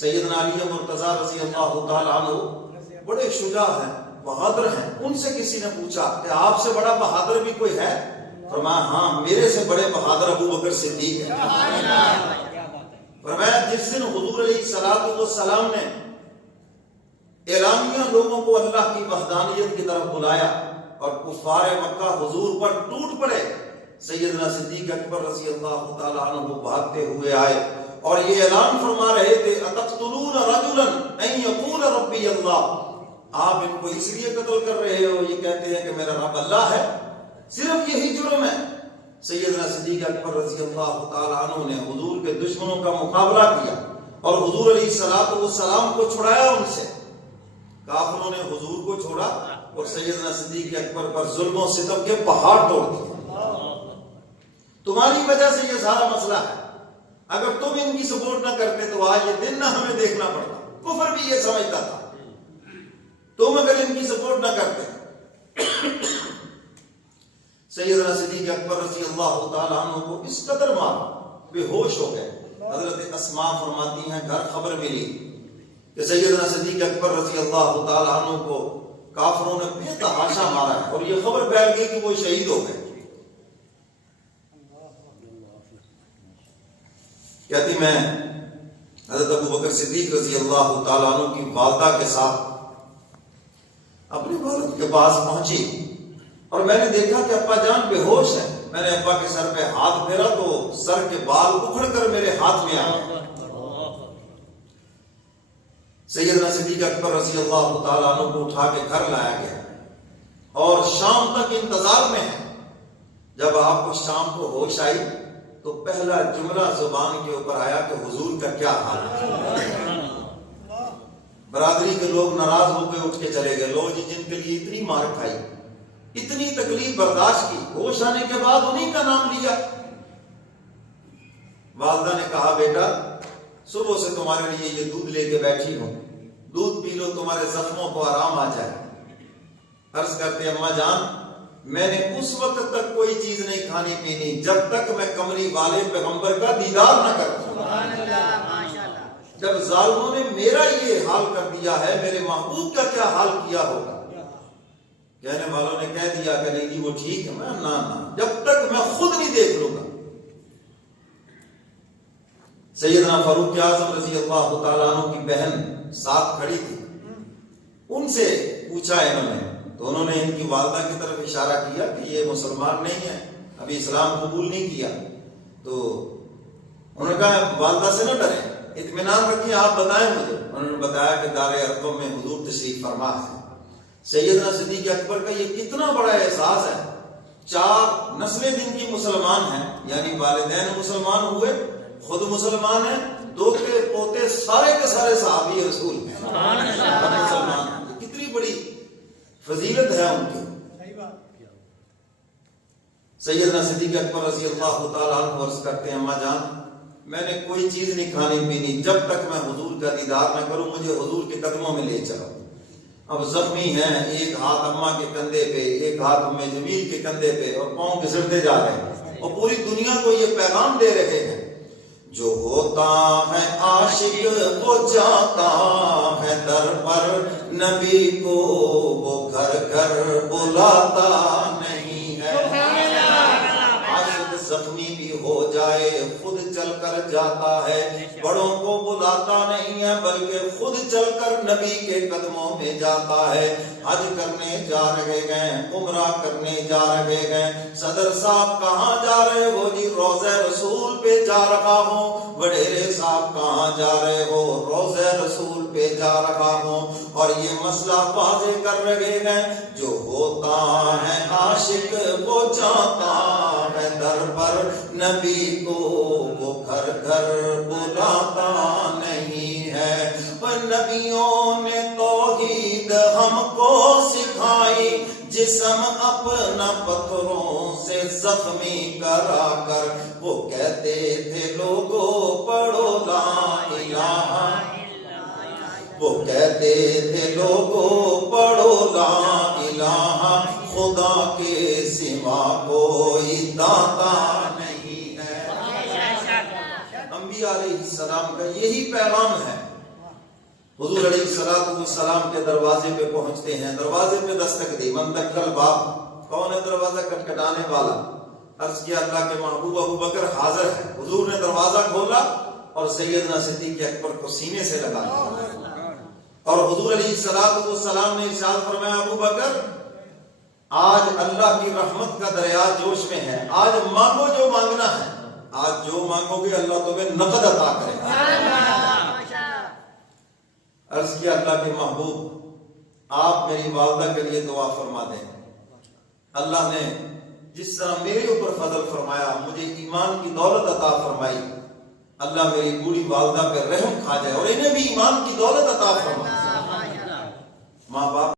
سیدنا علی مرتضیٰ رضی اللہ تعالیٰ عنہ بڑے شجاع ہیں، بہادر ہیں. ان سے کسی نے پوچھا کہ آپ سے بڑا بہادر بھی کوئی ہے؟ فرمایا ہاں، میرے سے بڑے بہادر ابو بکر صدیق ہیں. فرمایا جس دن حضور علیہ الصلوۃ والسلام نے اعلانیہ لوگوں کو اللہ کی وحدانیت کی طرف بلایا اور کفار مکہ حضور پر ٹوٹ پڑے، سیدنا صدیق اکبر رضی اللہ تعالیٰ عنہ بھاگتے ہوئے آئے اور یہ اعلان فرما رہے تھے اتقتلون رجلا ان یقول ربی اللہ، آپ ان کو اس لیے قتل کر رہے ہو یہ کہتے ہیں کہ میرا رب اللہ ہے، صرف یہی جرم ہے. سیدنا صدیق اکبر رضی اللہ تعالیٰ عنہ نے حضور کے دشمنوں کا مقابلہ کیا اور حضور علیہ الصلوۃ والسلام کو چھڑایا ان سے. کافروں نے حضور کو چھوڑا اور سیدنا صدیق اکبر پر ظلم و ستم کے پہاڑ توڑ دیے. تمہاری وجہ سے یہ سارا مسئلہ ہے، اگر تم ان کی سپورٹ نہ کرتے تو آج یہ دن نہ ہمیں دیکھنا پڑتا. کفر بھی یہ سمجھتا تھا تم اگر ان کی سپورٹ نہ کرتے. سیدنا صدیق اکبر رضی اللہ تعالیٰ عنہ کو اس قدر مارا بے ہوش ہو گئے. حضرت اسماء فرماتی ہیں گھر خبر ملی کہ سیدنا صدیق اکبر رضی اللہ تعالیٰ عنہ کو کافروں نے بے تحاشا مارا ہے اور یہ خبر پھیل گئی کہ وہ شہید ہو گئے. کہتی میں حضرت ابو بکر صدیق رضی اللہ تعالیٰ عنہ کی والدہ کے ساتھ اپنے والد کے پاس پہنچی اور میں نے دیکھا کہ ابا جان بے ہوش ہے. میں نے ابا کے سر پہ ہاتھ پھیرا تو سر کے بال اکھڑ کر میرے ہاتھ میں آ گئے. سیدنا صدیق اکبر رضی اللہ تعالیٰ عنہ کو اٹھا کے گھر لایا گیا اور شام تک انتظار میں ہے. جب آپ کو شام کو ہوش آئی تو پہلا جملہ زبان کے اوپر آیا کہ حضور کا کیا حال ہے. برادری کے لوگ ناراض ہو کے اٹھ کے چلے گئے. لوگ جن کے لیے اتنی مار کھائی، اتنی تکلیف برداشت کی، ہوش آنے کے بعد انہی کا نام لیا. والدہ نے کہا بیٹا صبح سے تمہارے لیے یہ دودھ لے کے بیٹھی ہوں، دودھ پی لو تمہارے زخموں کو آرام آ جائے. عرض کرتے اماں جان میں نے اس وقت تک کوئی چیز نہیں کھانی پینی جب تک میں کملی والے پیغمبر کا دیدار نہ کروں. جب ظالموں نے میرا یہ حال کر دیا ہے میرے محبوب کا کیا حال کیا ہوگا. کہنے والوں نے کہہ دیا کہ نہیں جی وہ ٹھیک ہے. میں نہ جب تک میں خود نہیں دیکھ لوں گا. سیدنا فاروق اعظم رضی اللہ تعالیٰ عنہ کی بہن ساتھ کھڑی تھی، ان سے پوچھا انہوں نے تو انہوں نے ان کی والدہ کی طرف اشارہ کیا کہ یہ مسلمان نہیں ہے، ابھی اسلام قبول نہیں کیا. تو انہوں نے کہا والدہ سے نہ ڈریں، اطمینان رکھیں، آپ بتائیں مجھے. انہوں نے بتایا کہ دار ارقم میں حضور تشریف فرما ہے. سیدنا صدیق اکبر کا یہ کتنا بڑا احساس ہے. 4 نسلیں جن کی مسلمان ہیں، یعنی والدین مسلمان ہوئے، خود مسلمان ہیں، دوتے پوتے سارے کے سارے صحابی رسول ہیں، مسلمان ہیں. کتنی بڑی فضیلت ہے ان کی. سیدنا صدیق اکبر رضی اللہ تعالیٰ عنہ عرض کرتے ہیں اماں جان میں نے کوئی چیز نہیں کھانی پینی جب تک میں حضور کا دیدار نہ کروں، مجھے حضور کے قدموں میں لے چلو. اب زخمی ہیں، ایک ہاتھ اماں کے کندھے پہ، ایک ہاتھ ام جمیل کے کندھے پہ اور پاؤں گھسڑتے جا رہے ہیں اور پوری دنیا کو یہ پیغام دے رہے ہیں جو ہوتا ہے عاشق وہ جاتا ہے در پر نبی کو وہ گھر گھر بلاتا نہیں ہے. عاشق زخمی بھی ہو جائے خود چل کر جاتا ہے، بڑوں کو بلاتا نہیں ہے بلکہ خود چل کر نبی کے قدموں میں جاتا ہے. حج کرنے جا رہے گئے، عمرہ کرنے جا رہے گئے. صدر صاحب کہاں جا رہے ہو جی؟ روضہ رسول پہ جا رہا ہوں. وڈیرے صاحب کہاں جا رہے ہو؟ روضہ رسول پہ جا رہا ہوں. اور یہ مسئلہ واضح کر رہے ہیں جو ہوتا ہے عاشق وہ جاتا ہے در پر نبی کو وہ گھر گھر بلاتا نہیں ہے. نبیوں نے توحید ہم کو سکھائی، جسم اپنا پتھروں سے زخمی کرا کر وہ کہتے تھے لوگوں پڑھو لا الہ، وہ کہتے تھے لوگوں پڑھو لا الہ، خدا کے سوا کوئی داتا نہیں ہے. انبیاء علیہ السلام کا یہی پیغام ہے حضور علیہ السلام کے دروازے پہ پہنچتے ہیں، دروازے پہ دستک دی، من دخل باب، کون ہے دروازہ کھٹکھٹانے والا؟ عرض کیا اللہ کے محبوب ابو بکر حاضر ہے۔ حضور نے دروازہ کھولا اور سیدنا صدیق اکبر کو سینے سے لگا لیا، اور حضور علیہ السلام نے ارشاد فرمایا ابو بکر آج اللہ کی رحمت کا دریا جوش میں ہے، آج مانگو جو مانگنا ہے، آج جو مانگو گے اللہ تمہیں نقد عطا کرے گا۔ عرض کیا اللہ کے محبوب آپ میری والدہ کے لیے دعا فرما دیں۔ اللہ نے جس طرح میرے اوپر فضل فرمایا، مجھے ایمان کی دولت عطا فرمائی، اللہ میری بوڑھی والدہ پہ رحم کھا جائے اور انہیں بھی ایمان کی دولت عطا فرمائے۔ ماں باپ